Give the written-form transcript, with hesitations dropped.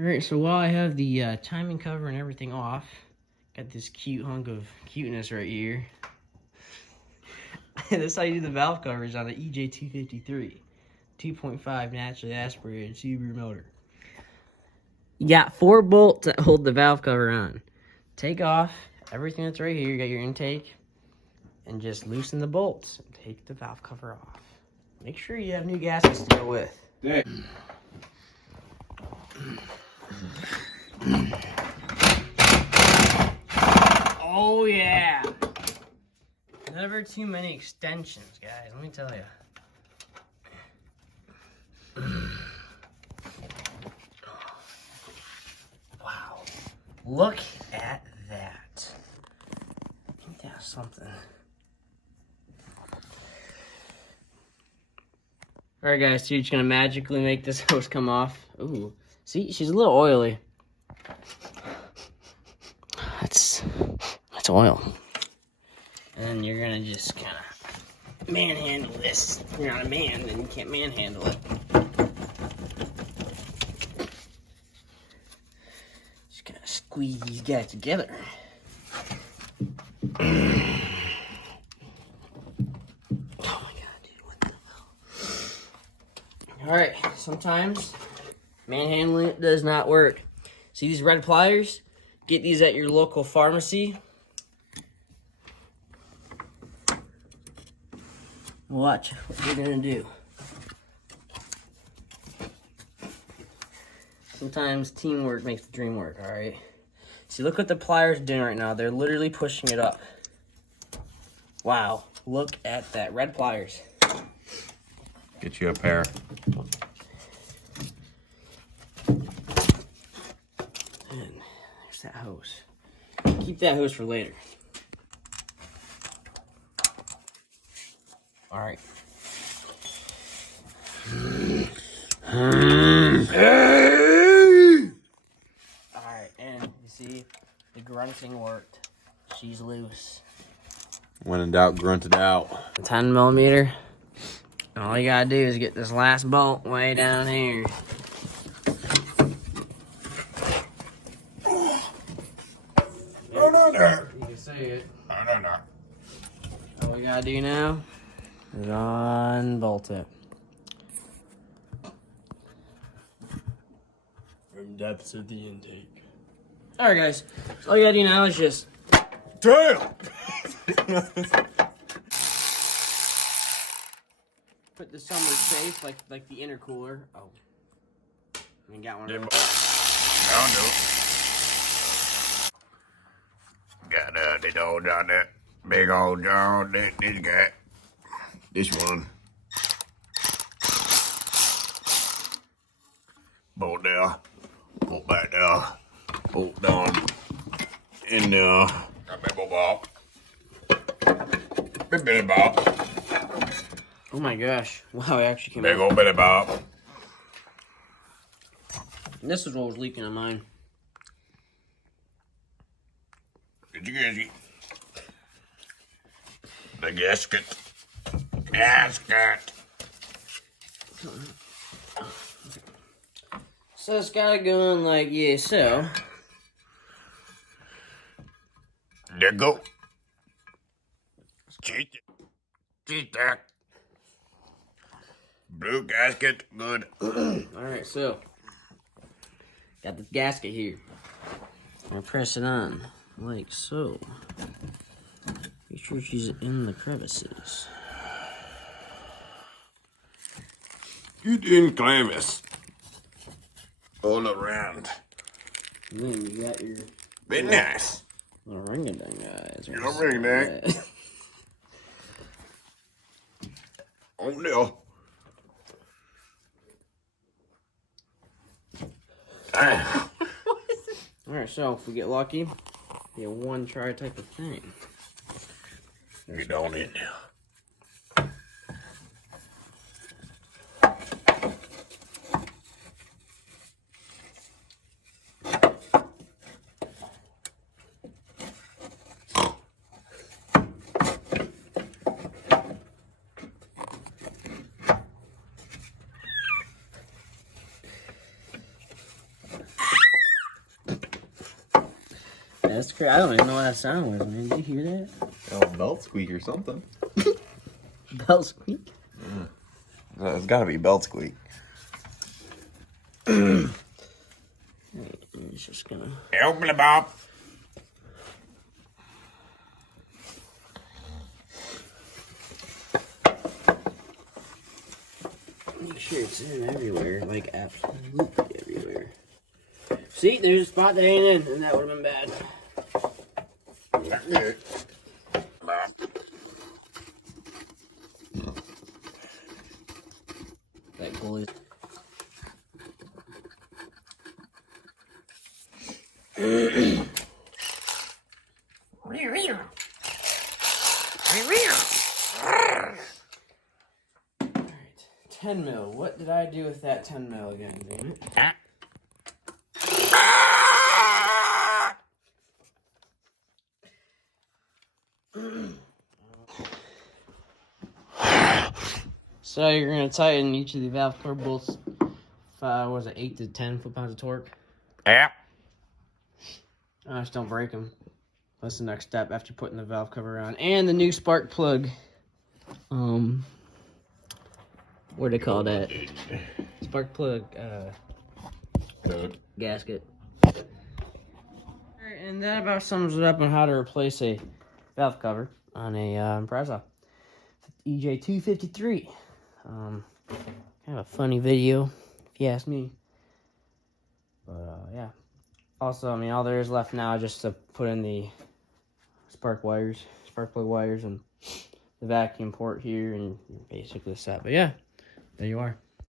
Alright, so while I have the timing cover and everything off, got this cute hunk of cuteness right here. This is how you do the valve covers on the EJ253 2.5 naturally aspirated Subaru motor. You got 4 bolts that hold the valve cover on. Take off everything that's right here. You got your intake, and just loosen the bolts and take the valve cover off. Make sure you have new gaskets to go with. Yeah. Oh yeah! Never too many extensions, guys. Let me tell you. Wow! Look at that. Ain't that something? All right, guys. So you're just gonna magically make this hose come off. Ooh, see, she's a little oily. That's oil. And then you're gonna just kind of manhandle this. If you're not a man, then you can't manhandle it. Just gotta squeeze these guys together. Oh my god, dude, what the hell? Alright, sometimes manhandling it does not work. See these red pliers? Get these at your local pharmacy. Watch what you're gonna do. Sometimes teamwork makes the dream work, alright? See, look what the pliers are doing right now. They're literally pushing it up. Wow, look at that. Red pliers. Get you a pair. And there's that hose. Keep that hose for later. All right. All right, and you see, the grunting worked. She's loose. When in doubt, grunt it out. 10 millimeter. And all you gotta do is get this last bolt way down here. You can see it. All we gotta do now is unbolt it. From depths of the intake. Alright guys, so all you gotta do now is just... Damn! Put this somewhere safe, like the intercooler. Oh. I got one of those. I'll do it. Got this old John there. Big old John, this guy. This one. Bolt there. Bolt back there. Bolt down. In there. Got big old ball. Big bitty ball. Oh my gosh. Wow, it actually came Big out. old bitty ball. And this is what was leaking on mine. Gidgy. The gasket. Gasket. So it's gotta go in like, yeah, so. There go. Cheat that. Blue gasket, good. Alright, so. Got the gasket here. I press it on, like so. Make sure she's in the crevices. You didn't claim us. All around. And then you got your Be nice. little ring-a-ding guys. Your ring-a-ding. Oh no. Alright, so if we get lucky, be a one-try type of thing. Get on in there. That's crazy. I don't even know what that sound was, man. Did you hear that? Oh, belt squeak or something. Bell squeak? Yeah. It's gotta be belt squeak. It's just gonna... Open it up. Make sure it's in everywhere, like absolutely everywhere. See, there's a spot that ain't in, and that would have been bad. That glue. Alright, 10 mil. What did I do with that 10 mil again, damn it? So you're gonna tighten each of the valve cover bolts. What was it, 8 to 10 foot-pounds of torque? Yeah. Just don't break them. That's the next step after putting the valve cover on. And the new spark plug. What do they call that? Spark plug. Gasket. Alright, and that about sums it up on how to replace a valve cover on a Impreza EJ 2.5i. Kind of a funny video, if you ask me. But yeah. Also, I mean, all there is left now is just to put in the spark plug wires, and the vacuum port here, and basically set. But yeah, there you are.